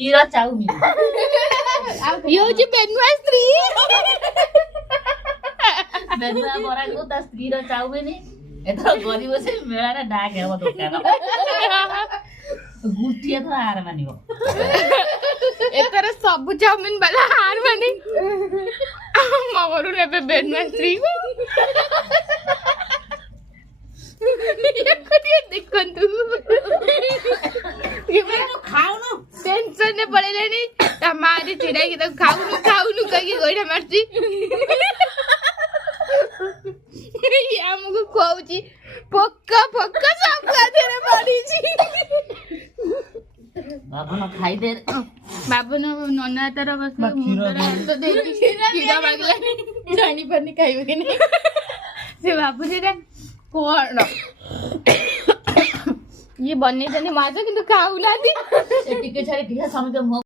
କ୍ଷୀର ଚାଉମିନ ଇଏ ହଉଛି ବେନୁଆ ସ୍ତ୍ରୀ ବେନୁଆ ବରାକୁ ତା ସ୍ତ୍ରୀର ଚାଉମିନ ଏଥର ଗରିବ ସେ ମେଳାରେ ଡାକ ହେବ ଦୋକାନ ଗୁଣ୍ଠି ଏଥର ହାର ମାନିବ ଏଥର ସବୁ ଚାଉମିନ ବାଲା ହାର ମାନେ ମୋ ଘରୁ ନେବେ ବେନୁଆ ସ୍ତ୍ରୀ ଦେଖନ୍ତୁ ଖାଉନୁ ଟେନସନରେ ପଳେଇଲେଣି ତା ମା ଆଜି ଛିଡାଇକି ତାକୁ ଖାଉନୁ ଖାଉନୁ କହିକି ଗୋଇଠା ମାରୁଛି ଆମକୁ କହୁଛି ପକ୍କା ପକ୍କା ସବୁ ଆଧିରେ ପଡିଛି ବାବନ ଖାଇଦେ ବାବନ ନନା ତାର ବସିକି ମୁଣ୍ଡରେ ହାତ ଦେଇକି କ୍ଷୀର ମାଗିଲାଣି ଜାଣିପାରୁନି ଖାଇବ କି ନାହିଁ ସେ ଭାବୁଛି କଣ ଇଏ ବନେଇଛନ୍ତି ମାଛ କିନ୍ତୁ ଖାଉନାହାନ୍ତି ଟିକେ ଛାଡି ଟିକେ ସମୟ